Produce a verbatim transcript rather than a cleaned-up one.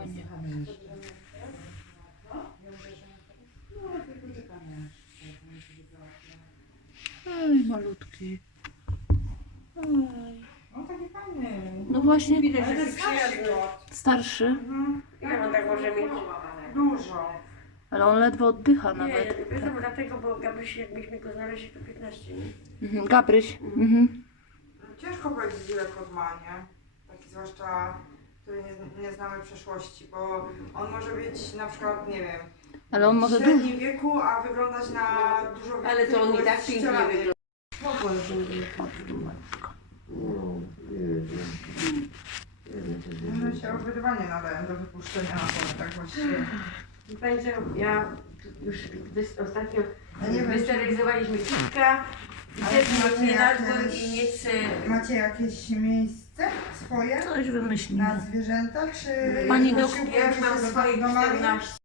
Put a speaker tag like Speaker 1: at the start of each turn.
Speaker 1: fajnie. Ej, malutki. Ej.
Speaker 2: No taki fajny.
Speaker 1: No właśnie,
Speaker 3: Widać,
Speaker 2: Ale to
Speaker 3: że
Speaker 2: jest
Speaker 3: jest
Speaker 2: starszy
Speaker 3: przyjazny.
Speaker 2: kot.
Speaker 1: starszy,
Speaker 2: Mhm.
Speaker 3: Ile on tak może mieć?
Speaker 2: Dużo.
Speaker 1: ale on ledwo oddycha
Speaker 3: Nie,
Speaker 1: nawet.
Speaker 3: wiadomo, dlatego, bo Gabryś, jakbyśmy go znaleźli, to piętnaście, nie?
Speaker 1: Mhm, Gabryś. Mhm.
Speaker 2: Ciężko powiedzieć, ile kot ma, nie? Taki zwłaszcza, który nie, nie znamy przeszłości, bo on może być na przykład, nie wiem,
Speaker 1: Ale on
Speaker 2: w
Speaker 1: może
Speaker 2: średnim
Speaker 1: dużo.
Speaker 2: wieku, a wyglądać na dużo więcej.
Speaker 3: Ale to on i
Speaker 2: bo
Speaker 3: tak
Speaker 2: jest
Speaker 3: pięknie
Speaker 2: ścielany.
Speaker 3: wygląda. Mogło
Speaker 2: Może się obydwanie nadają do wypuszczenia na pole, tak właściwie.
Speaker 3: Pani co, ja już wys- ostatnio
Speaker 2: Ja nie wiem,
Speaker 3: wysterylizowaliśmy kitka i
Speaker 2: Ale
Speaker 3: też
Speaker 2: macie
Speaker 3: nic nie nadło
Speaker 2: jakieś-
Speaker 3: i nic... e,
Speaker 2: Macie jakieś miejsce swoje
Speaker 1: Coś wymyślimy.
Speaker 2: na zwierzęta, czy...
Speaker 1: Pani
Speaker 2: czy
Speaker 1: doktor,
Speaker 3: Ja już mam
Speaker 2: się
Speaker 3: swoje
Speaker 2: domami?
Speaker 3: czternaście.